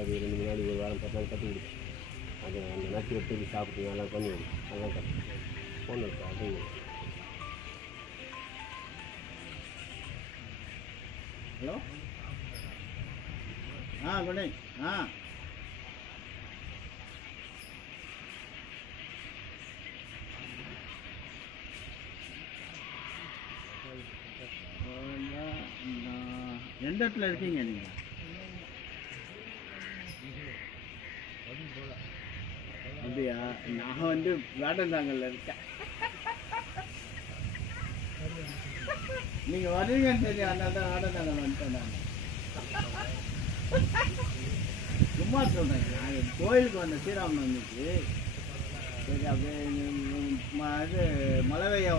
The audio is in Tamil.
அது 2 நாள் ஒரு வாரம் 10 நாள் கட்டி கொடுக்கும். அது அந்த நட்டு எடுத்து சாப்பிட்டு நல்லா பண்ணி விடும். நல்லா கட்டு ஃபோன் இருக்கு அது. Hello good night. எந்த இடத்துல இருக்கீங்க நீங்கள்? அப்படியா? நான் வந்து வேடந்தாங்கல்ல இருக்கேன். நீங்கள் வருவீங்கன்னு தெரியும், அதனால தான் வேடந்தாங்கல் வந்துட்டேன். நான் சும்மா சொல்கிறேன். நான் கோயிலுக்கு வந்தேன் ஸ்ரீராமன் வந்துச்சு. சரி அப்படியே இது மழை பெய்ய